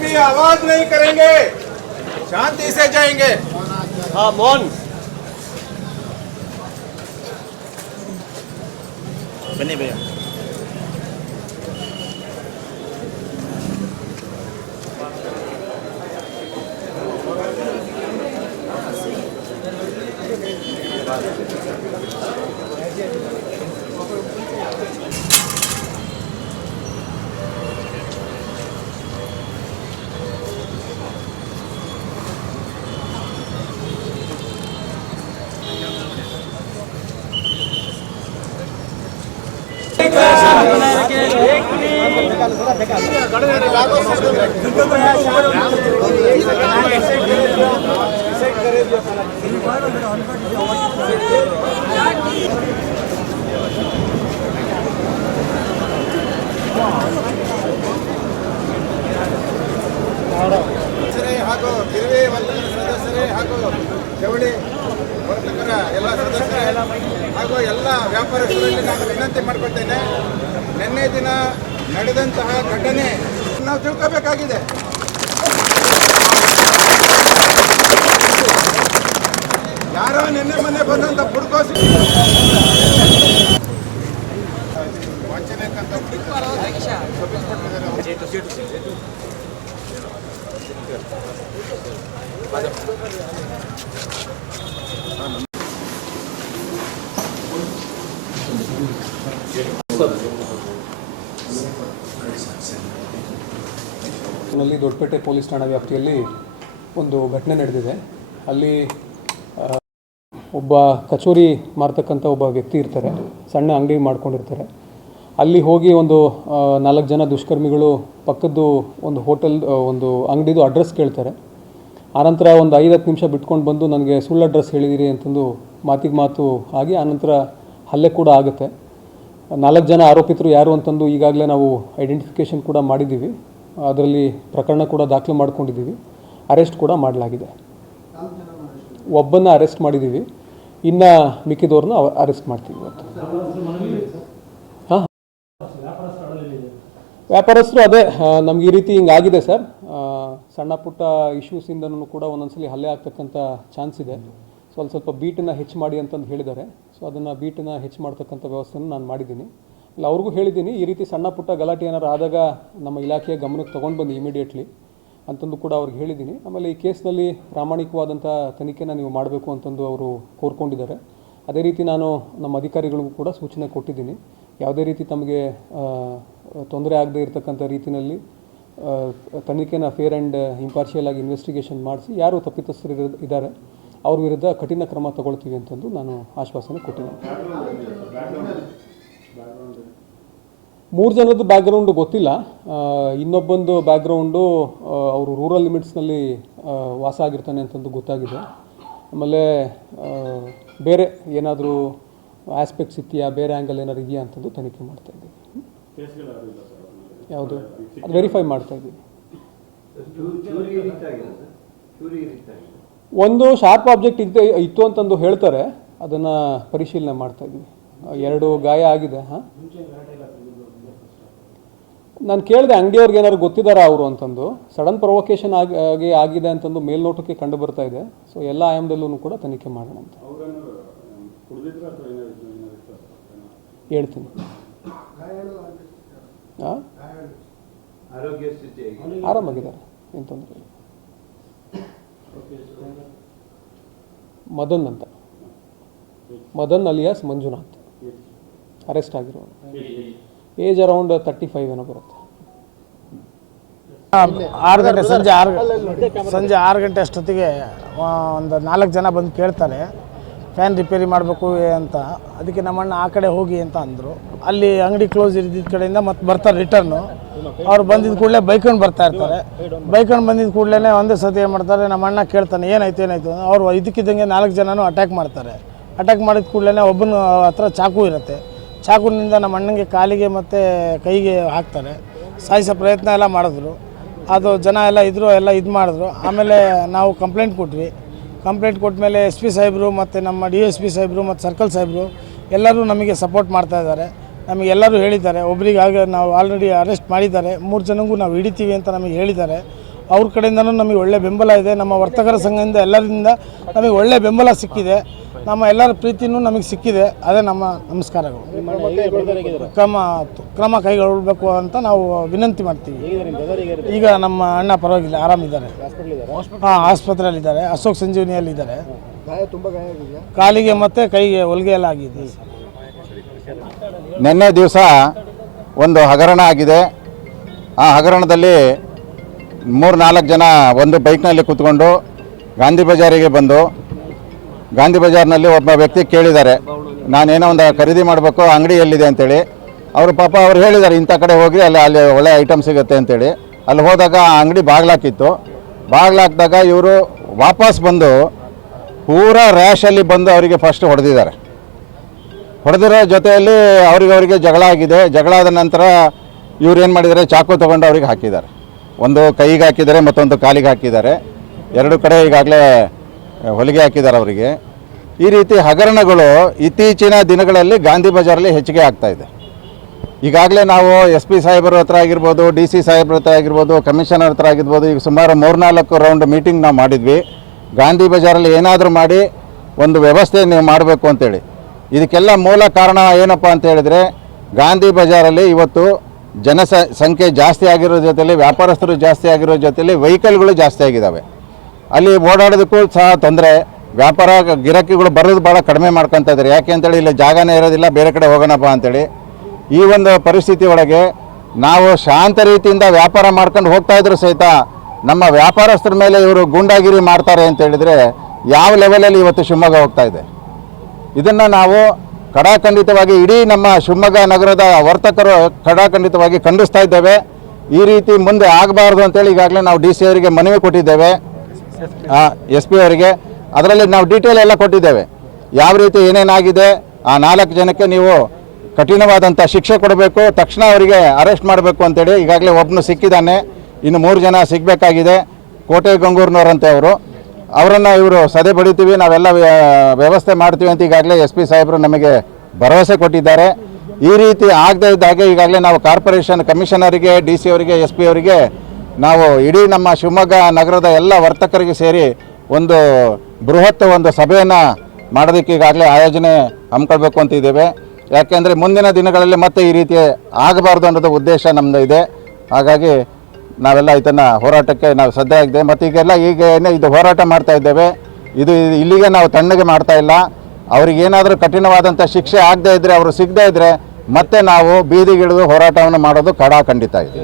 भी आवाज नहीं करेंगे, शांति से जाएंगे। हाँ मौन बनी भैया। ಹಾಗೂ ಗಿರಿವಿ ವಂದನ ಸದಸ್ಯರೇ ಹಾಗೂ ಜವಳಿ ವರ್ತಕರ ಎಲ್ಲ ಸದಸ್ಯರೇ ಹಾಗೂ ಎಲ್ಲ ವ್ಯಾಪಾರಸ್ಥರಲ್ಲಿ ನಾನು ವಿನಂತಿ ಮಾಡಿಕೊಳ್ತೇನೆ. ನಿನ್ನೆ ದಿನ ನಡೆದಂತಹ ಘಟನೆ ನಾವು ತಿಳ್ಕೋಬೇಕಾಗಿದೆ. ಯಾರೋ ನಿನ್ನೆ ಮೊನ್ನೆ ಬಂದಂತ ಪುಡ್ಕೋಸಿ ದೊಡ್ಡಪೇಟೆ ಪೊಲೀಸ್ ಠಾಣಾ ವ್ಯಾಪ್ತಿಯಲ್ಲಿ ಒಂದು ಘಟನೆ ನಡೆದಿದೆ. ಅಲ್ಲಿ ಒಬ್ಬ ಕಚೋರಿ ಮಾರ್ತಕ್ಕಂಥ ಒಬ್ಬ ವ್ಯಕ್ತಿ ಇರ್ತಾರೆ, ಸಣ್ಣ ಅಂಗಡಿ ಮಾಡ್ಕೊಂಡಿರ್ತಾರೆ. ಅಲ್ಲಿ ಹೋಗಿ ಒಂದು 4 ಜನ ದುಷ್ಕರ್ಮಿಗಳು ಪಕ್ಕದ್ದು ಒಂದು ಹೋಟೆಲ್ ಒಂದು ಅಂಗಡಿದು ಅಡ್ರೆಸ್ ಕೇಳ್ತಾರೆ. ಆನಂತರ ಒಂದು 5-10 ನಿಮಿಷ ಬಿಟ್ಕೊಂಡು ಬಂದು ನನಗೆ ಸುಳ್ಳು ಅಡ್ರೆಸ್ ಹೇಳಿದಿರಿ ಅಂತಂದು ಮಾತಿಗೆ ಮಾತು ಆಗಿ ಆನಂತರ ಹಲ್ಲೆ ಕೂಡ ಆಗುತ್ತೆ. 4 ಜನ ಆರೋಪಿತರು ಯಾರು ಅಂತಂದು ಈಗಾಗಲೇ ನಾವು ಐಡೆಂಟಿಫಿಕೇಷನ್ ಕೂಡ ಮಾಡಿದ್ದೀವಿ. ಅದರಲ್ಲಿ ಪ್ರಕರಣ ಕೂಡ ದಾಖಲು ಮಾಡ್ಕೊಂಡಿದ್ದೀವಿ. ಅರೆಸ್ಟ್ ಕೂಡ ಮಾಡಲಾಗಿದೆ. ಒಬ್ಬನ್ನ ಅರೆಸ್ಟ್ ಮಾಡಿದ್ದೀವಿ, ಇನ್ನು ಮಿಕ್ಕಿದವ್ರನ್ನ ಅರೆಸ್ಟ್ ಮಾಡ್ತೀವಿ ಇವತ್ತು. ಹಾಂ, ವ್ಯಾಪಾರಸ್ಥರು ಅದೇ ನಮ್ಗೆ ಈ ರೀತಿ ಹಿಂಗಾಗಿದೆ ಸರ್, ಸಣ್ಣ ಪುಟ್ಟ ಇಶ್ಯೂಸಿಂದನೂ ಕೂಡ ಒಂದೊಂದ್ಸಲಿ ಹಲ್ಲೆ ಆಗ್ತಕ್ಕಂಥ ಚಾನ್ಸ್ ಇದೆ. ಸ್ವಲ್ಪ ಬೀಟನ್ನು ಹೆಚ್ಚು ಮಾಡಿ ಅಂತಂದು ಹೇಳಿದ್ದಾರೆ. ಸೊ ಅದನ್ನು ಬೀಟನ್ನು ಹೆಚ್ಚು ಮಾಡ್ತಕ್ಕಂಥ ವ್ಯವಸ್ಥೆಯನ್ನು ನಾನು ಮಾಡಿದ್ದೀನಿ. ಇಲ್ಲ ಅವ್ರಿಗೂ ಹೇಳಿದ್ದೀನಿ, ಈ ರೀತಿ ಸಣ್ಣ ಪುಟ್ಟ ಗಲಾಟೆ ಏನಾರು ಆದಾಗ ನಮ್ಮ ಇಲಾಖೆಯ ಗಮನಕ್ಕೆ ತೊಗೊಂಡು ಬಂದು ಇಮಿಡಿಯೇಟ್ಲಿ ಅಂತಂದು ಕೂಡ ಅವ್ರಿಗೆ ಹೇಳಿದ್ದೀನಿ. ಆಮೇಲೆ ಈ ಕೇಸ್ನಲ್ಲಿ ಪ್ರಾಮಾಣಿಕವಾದಂಥ ತನಿಖೆನ ನೀವು ಮಾಡಬೇಕು ಅಂತಂದು ಅವರು ಕೋರ್ಕೊಂಡಿದ್ದಾರೆ. ಅದೇ ರೀತಿ ನಾನು ನಮ್ಮ ಅಧಿಕಾರಿಗಳಿಗೂ ಕೂಡ ಸೂಚನೆ ಕೊಟ್ಟಿದ್ದೀನಿ. ಯಾವುದೇ ರೀತಿ ತಮಗೆ ತೊಂದರೆ ಆಗದೇ ಇರತಕ್ಕಂಥ ರೀತಿಯಲ್ಲಿ ತನಿಖೆನ ಫೇರ್ ಆ್ಯಂಡ್ ಇಂಪಾರ್ಷಿಯಲ್ ಆಗಿ ಇನ್ವೆಸ್ಟಿಗೇಷನ್ ಮಾಡಿಸಿ ಯಾರು ತಪ್ಪಿತಸ್ಥರು ಇದ್ದಾರೆ ಅವ್ರ ವಿರುದ್ಧ ಕಠಿಣ ಕ್ರಮ ತಗೊಳ್ತೀವಿ ಅಂತಂದು ನಾನು ಆಶ್ವಾಸನೆ ಕೊಟ್ಟಿದ್ದೀನಿ. 3 ಜನದ ಬ್ಯಾಕ್ಗ್ರೌಂಡು ಗೊತ್ತಿಲ್ಲ. ಇನ್ನೊಬ್ಬಂದು ಬ್ಯಾಕ್ಗ್ರೌಂಡು ಅವರು ರೂರಲ್ ಲಿಮಿಟ್ಸ್ನಲ್ಲಿ ವಾಸ ಆಗಿರ್ತಾನೆ ಅಂತಂದು ಗೊತ್ತಾಗಿದೆ. ಆಮೇಲೆ ಬೇರೆ ಏನಾದರೂ ಆಸ್ಪೆಕ್ಟ್ಸ್ ಇದೆಯಾ, ಬೇರೆ ಆ್ಯಂಗಲ್ ಏನಾದ್ರು ಇದೆಯಾ ಅಂತಂದು ತನಿಖೆ ಮಾಡ್ತಾಯಿದ್ದೀವಿ. ಯಾವುದು ಅದು ವೆರಿಫೈ ಮಾಡ್ತಾಯಿದ್ದೀವಿ. ಒಂದು ಶಾರ್ಪ್ ಆಬ್ಜೆಕ್ಟ್ ಇತ್ತು ಅಂತಂದು ಹೇಳ್ತಾರೆ, ಅದನ್ನು ಪರಿಶೀಲನೆ ಮಾಡ್ತಾಯಿದ್ದೀವಿ. 2 ಗಾಯ ಆಗಿದೆ. ಹಾಂ, ನಾನು ಕೇಳಿದೆ ಅಂಗಡಿಯವ್ರಿಗೆ ಏನಾದ್ರು ಗೊತ್ತಿದ್ದಾರಾ ಅವರು ಅಂತಂದು. ಸಡನ್ ಪ್ರೊವೊಕೇಶನ್ ಆಗಿದೆ ಅಂತಂದು ಮೇಲ್ನೋಟಕ್ಕೆ ಕಂಡು ಬರ್ತಾ ಇದೆ. ಸೊ ಎಲ್ಲ ಆಯಾಮದಲ್ಲೂ ಕೂಡ ತನಿಖೆ ಮಾಡೋಣ ಅಂತ ಹೇಳ್ತೀನಿ. ಹಾಂ, ಆರಾಮಾಗಿದ್ದಾರೆ, ಏನು ತೊಂದರೆ ಇಲ್ಲ. ಮದನ್ ಅಂತ, ಮದನ್ ಅಲಿಯಾಸ್ ಮಂಜುನಾಥ್ ಅರೆಸ್ಟ್ ಆಗಿರೋದು. ಏಜ್ ಅರೌಂಡ್ 35 ಏನೋ ಬರುತ್ತೆ. 6 ಗಂಟೆ ಸಂಜೆ 6 ಗಂಟೆ ಅಷ್ಟೊತ್ತಿಗೆ ಒಂದು 4 ಜನ ಬಂದು ಕೇಳ್ತಾರೆ ಫ್ಯಾನ್ ರಿಪೇರಿ ಮಾಡಬೇಕು ಅಂತ. ಅದಕ್ಕೆ ನಮ್ಮಣ್ಣ ಆ ಕಡೆ ಹೋಗಿ ಅಂತ ಅಂದರು. ಅಲ್ಲಿ ಅಂಗಡಿ ಕ್ಲೋಸ್ ಇದ್ದಿದ್ದ ಕಡೆಯಿಂದ ಮತ್ತೆ ಬರ್ತಾರೆ ರಿಟರ್ನು. ಅವ್ರು ಬಂದಿದ್ದ ಕೂಡಲೇ ಬೈಕೊಂಡು ಬರ್ತಾ ಇರ್ತಾರೆ. ಬೈಕೊಂಡು ಬಂದಿದ್ದ ಕೂಡಲೇ ಒಂದೇ ಸತಿ ಏನು ಮಾಡ್ತಾರೆ, ನಮ್ಮ ಅಣ್ಣ ಕೇಳ್ತಾನೆ ಏನಾಯ್ತು ಅವರು ಇದಕ್ಕಿದ್ದಂಗೆ 4 ಜನನೂ ಅಟ್ಯಾಕ್ ಮಾಡ್ತಾರೆ. ಅಟ್ಯಾಕ್ ಮಾಡಿದ ಕೂಡಲೇ ಒಬ್ಬನ ಹತ್ರ ಚಾಕು ಇರುತ್ತೆ. ಚಾಕುನಿಂದ ನಮ್ಮ ಅಣ್ಣಂಗೆ ಕಾಲಿಗೆ ಮತ್ತು ಕೈಗೆ ಹಾಕ್ತಾರೆ. ಸಾಯಿಸೋ ಪ್ರಯತ್ನ ಎಲ್ಲ ಮಾಡಿದ್ರು. ಅದು ಜನ ಎಲ್ಲ ಇದ್ದರು, ಎಲ್ಲ ಇದು ಮಾಡಿದ್ರು. ಆಮೇಲೆ ನಾವು ಕಂಪ್ಲೇಂಟ್ ಕೊಟ್ವಿ. ಕಂಪ್ಲೇಂಟ್ ಕೊಟ್ಟ ಮೇಲೆ SP ಸಾಹೇಬರು ಮತ್ತು ನಮ್ಮ DSP ಸಾಹೇಬರು ಮತ್ತು ಸರ್ಕಲ್ ಸಾಹೇಬರು ಎಲ್ಲರೂ ನಮಗೆ ಸಪೋರ್ಟ್ ಮಾಡ್ತಾಯಿದ್ದಾರೆ. ನಮಗೆಲ್ಲರೂ ಹೇಳಿದ್ದಾರೆ, ಒಬ್ರಿಗಾಗ ನಾವು ಆಲ್ರೆಡಿ ಅರೆಸ್ಟ್ ಮಾಡಿದ್ದಾರೆ, 3 ಜನಗೂ ನಾವು ಹಿಡಿತೀವಿ ಅಂತ ನಮಗೆ ಹೇಳಿದ್ದಾರೆ. ಅವ್ರ ಕಡೆಯಿಂದನೂ ನಮಗೆ ಒಳ್ಳೆ ಬೆಂಬಲ ಇದೆ. ನಮ್ಮ ವರ್ತಕರ ಸಂಘದಿಂದ ಎಲ್ಲರಿಂದ ನಮಗೆ ಒಳ್ಳೆ ಬೆಂಬಲ ಸಿಕ್ಕಿದೆ. ನಮ್ಮ ಎಲ್ಲರ ಪ್ರೀತಿಯೂ ನಮಗೆ ಸಿಕ್ಕಿದೆ. ಅದೇ ನಮ್ಮ ನಮಸ್ಕಾರಗಳು. ಕ್ರಮ ಕೈಗೊಳ್ಳಬೇಕು ಅಂತ ನಾವು ವಿನಂತಿ ಮಾಡ್ತೀವಿ. ಈಗ ನಮ್ಮ ಅಣ್ಣ ಪರವಾಗಿಲ್ಲ, ಆರಾಮಿದ್ದಾರೆ. ಹಾಂ, ಆಸ್ಪತ್ರೆಯಲ್ಲಿದ್ದಾರೆ. ಅಶೋಕ್ ಸಂಜೀವನಿಯಲ್ಲಿದ್ದಾರೆ. ಕಾಲಿಗೆ ಮತ್ತು ಕೈಗೆ ಹೊಲಿಗೆ ಎಲ್ಲ ಆಗಿದೆ. ನಿನ್ನೆ ದಿವಸ ಒಂದು ಹಗರಣ ಆಗಿದೆ. ಆ ಹಗರಣದಲ್ಲಿ 3-4 ಜನ ಒಂದು ಬೈಕ್ನಲ್ಲಿ ಕೂತ್ಕೊಂಡು ಗಾಂಧಿ ಬಜಾರಿಗೆ ಬಂದು, ಗಾಂಧಿ ಬಜಾರ್ನಲ್ಲಿ ಒಬ್ಬ ವ್ಯಕ್ತಿ ಕೇಳಿದ್ದಾರೆ, ನಾನೇನೋ ಒಂದು ಖರೀದಿ ಮಾಡಬೇಕು, ಅಂಗಡಿ ಎಲ್ಲಿದೆ ಅಂತೇಳಿ. ಅವರು ಪಾಪ ಅವ್ರು ಹೇಳಿದ್ದಾರೆ, ಇಂಥ ಕಡೆ ಹೋಗಿ ಅಲ್ಲಿ ಒಳ್ಳೆ ಐಟಮ್ ಸಿಗುತ್ತೆ ಅಂತೇಳಿ. ಅಲ್ಲಿ ಹೋದಾಗ ಆ ಅಂಗಡಿ ಬಾಗಿಲಾಕಿತ್ತು. ಬಾಗಿಲಾಕಿದಾಗ ಇವರು ವಾಪಸ್ ಬಂದು ಪೂರಾ ರ್ಯಾಶಲ್ಲಿ ಬಂದು ಅವರಿಗೆ ಫಸ್ಟ್ ಹೊಡೆದಿದ್ದಾರೆ. ಹೊಡೆದಿರೋ ಜೊತೆಯಲ್ಲಿ ಅವರಿಗೆ ಜಗಳ ಆಗಿದೆ. ಜಗಳ ಆದ ನಂತರ ಇವ್ರು ಏನು ಮಾಡಿದ್ದಾರೆ, ಚಾಕು ತೊಗೊಂಡು ಅವ್ರಿಗೆ ಹಾಕಿದ್ದಾರೆ. ಒಂದು ಕೈಗೆ ಹಾಕಿದ್ದಾರೆ, ಮತ್ತೊಂದು ಕಾಲಿಗೆ ಹಾಕಿದ್ದಾರೆ. 2 ಕಡೆ ಈಗಾಗಲೇ ಹೊಲಿಗೆ ಹಾಕಿದ್ದಾರೆ ಅವರಿಗೆ. ಈ ರೀತಿ ಹಗರಣಗಳು ಇತ್ತೀಚಿನ ದಿನಗಳಲ್ಲಿ ಗಾಂಧಿ ಬಜಾರಲ್ಲಿ ಹೆಚ್ಚಿಗೆ ಆಗ್ತಾಯಿದೆ. ಈಗಾಗಲೇ ನಾವು SP ಸಾಹೇಬರ ಹತ್ರ ಆಗಿರ್ಬೋದು, DC ಸಾಹೇಬ್ರ ಹತ್ರ ಆಗಿರ್ಬೋದು, ಕಮಿಷನರ್ ಹತ್ರ ಆಗಿರ್ಬೋದು, ಈಗ ಸುಮಾರು 3-4 ರೌಂಡ್ ಮೀಟಿಂಗ್ ನಾವು ಮಾಡಿದ್ವಿ. ಗಾಂಧಿ ಬಜಾರಲ್ಲಿ ಏನಾದರೂ ಮಾಡಿ ಒಂದು ವ್ಯವಸ್ಥೆ ನೀವು ಮಾಡಬೇಕು ಅಂತೇಳಿ. ಇದಕ್ಕೆಲ್ಲ ಮೂಲ ಕಾರಣ ಏನಪ್ಪ ಅಂತ ಹೇಳಿದರೆ, ಗಾಂಧಿ ಬಜಾರಲ್ಲಿ ಇವತ್ತು ಸಂಖ್ಯೆ ಜಾಸ್ತಿ ಆಗಿರೋ ಜೊತೆಯಲ್ಲಿ ವ್ಯಾಪಾರಸ್ಥರು ಜಾಸ್ತಿ ಆಗಿರೋ ಜೊತೆಯಲ್ಲಿ ವೆಹಿಕಲ್ಗಳು ಜಾಸ್ತಿ ಆಗಿದ್ದಾವೆ. ಅಲ್ಲಿ ಓಡಾಡೋದಕ್ಕೂ ಸಹ ತೊಂದರೆ. ವ್ಯಾಪಾರ ಗಿರಾಕಿಗಳು ಬರೋದು ಭಾಳ ಕಡಿಮೆ ಮಾಡ್ಕೊತಾ ಇದ್ದಾರೆ. ಯಾಕೆ ಅಂತೇಳಿ ಇಲ್ಲಿ ಜಾಗನೇ ಇರೋದಿಲ್ಲ, ಬೇರೆ ಕಡೆ ಹೋಗೋಣಪ್ಪ ಅಂತೇಳಿ. ಈ ಒಂದು ಪರಿಸ್ಥಿತಿ ಒಳಗೆ ನಾವು ಶಾಂತ ರೀತಿಯಿಂದ ವ್ಯಾಪಾರ ಮಾಡ್ಕೊಂಡು ಹೋಗ್ತಾ ಇದ್ರು ಸಹಿತ ನಮ್ಮ ವ್ಯಾಪಾರಸ್ಥರ ಮೇಲೆ ಇವರು ಗೂಂಡಾಗಿರಿ ಮಾಡ್ತಾರೆ ಅಂತ ಹೇಳಿದರೆ ಯಾವ ಲೆವೆಲಲ್ಲಿ ಇವತ್ತು ಶಿವಮೊಗ್ಗ ಹೋಗ್ತಾ ಇದೆ. ಇದನ್ನು ನಾವು ಖಡಾಖಂಡಿತವಾಗಿ ಇಡೀ ನಮ್ಮ ಶಿವಮೊಗ್ಗ ನಗರದ ವರ್ತಕರು ಖಡಾಖಂಡಿತವಾಗಿ ಖಂಡಿಸ್ತಾ ಇದ್ದೇವೆ. ಈ ರೀತಿ ಮುಂದೆ ಆಗಬಾರ್ದು ಅಂತೇಳಿ ಈಗಾಗಲೇ ನಾವು DC ಅವರಿಗೆ ಮನವಿ ಕೊಟ್ಟಿದ್ದೇವೆ, SP ಅವರಿಗೆ. ಅದರಲ್ಲಿ ನಾವು ಡೀಟೇಲ್ ಎಲ್ಲ ಕೊಟ್ಟಿದ್ದೇವೆ. ಯಾವ ರೀತಿ ಏನೇನಾಗಿದೆ, ಆ 4 ಜನಕ್ಕೆ ನೀವು ಕಠಿಣವಾದಂಥ ಶಿಕ್ಷೆ ಕೊಡಬೇಕು, ತಕ್ಷಣ ಅವರಿಗೆ ಅರೆಸ್ಟ್ ಮಾಡಬೇಕು ಅಂತೇಳಿ. ಈಗಾಗಲೇ ಒಬ್ಬನು ಸಿಕ್ಕಿದ್ದಾನೆ, ಇನ್ನು 3 ಜನ ಸಿಗಬೇಕಾಗಿದೆ. ಕೋಟೆ ಗಂಗೂರ್ನವರಂತೆ ಅವರನ್ನು ಇವರು ಸದೆ ಬಡಿತೀವಿ, ನಾವೆಲ್ಲ ವ್ಯವಸ್ಥೆ ಮಾಡ್ತೀವಿ ಅಂತ ಈಗಾಗಲೇ SP ಸಾಹೇಬರು ನಮಗೆ ಭರವಸೆ ಕೊಟ್ಟಿದ್ದಾರೆ. ಈ ರೀತಿ ಆಗದೇ ಇದ್ದಾಗೆ ಈಗಾಗಲೇ ನಾವು ಕಾರ್ಪೊರೇಷನ್ ಕಮಿಷನರಿಗೆ, DC ಅವರಿಗೆ, SP ಅವರಿಗೆ ನಾವು ಇಡೀ ನಮ್ಮ ಶಿವಮೊಗ್ಗ ನಗರದ ಎಲ್ಲ ವರ್ತಕರಿಗೆ ಸೇರಿ ಒಂದು ಬೃಹತ್ ಒಂದು ಸಭೆಯನ್ನು ಮಾಡೋದಕ್ಕೆ ಈಗಾಗಲೇ ಆಯೋಜನೆ ಹಮ್ಮಿಕೊಳ್ಬೇಕು ಅಂತಿದ್ದೇವೆ. ಯಾಕೆಂದರೆ ಮುಂದಿನ ದಿನಗಳಲ್ಲಿ ಮತ್ತೆ ಈ ರೀತಿ ಆಗಬಾರ್ದು ಅನ್ನೋದು ಉದ್ದೇಶ ನಮ್ಮದು ಇದೆ. ಹಾಗಾಗಿ ನಾವೆಲ್ಲ ಇದನ್ನು ಹೋರಾಟಕ್ಕೆ ನಾವು ಸದ್ಯ ಆಗಿದೆ. ಮತ್ತು ಈಗ ಇದು ಹೋರಾಟ ಮಾಡ್ತಾ ಇದ್ದೇವೆ. ಇದು ಇಲ್ಲಿಗೆ ನಾವು ತಣ್ಣಗೆ ಮಾಡ್ತಾ ಇಲ್ಲ. ಅವ್ರಿಗೇನಾದರೂ ಕಠಿಣವಾದಂಥ ಶಿಕ್ಷೆ ಆಗದೇ ಇದ್ದರೆ, ಅವರು ಸಿಗದೇ ಇದ್ದರೆ ಮತ್ತೆ ನಾವು ಬೀದಿಗಿಳಿದು ಹೋರಾಟವನ್ನು ಮಾಡೋದು ಖಡಾಖಂಡಿತ ಇದೆ.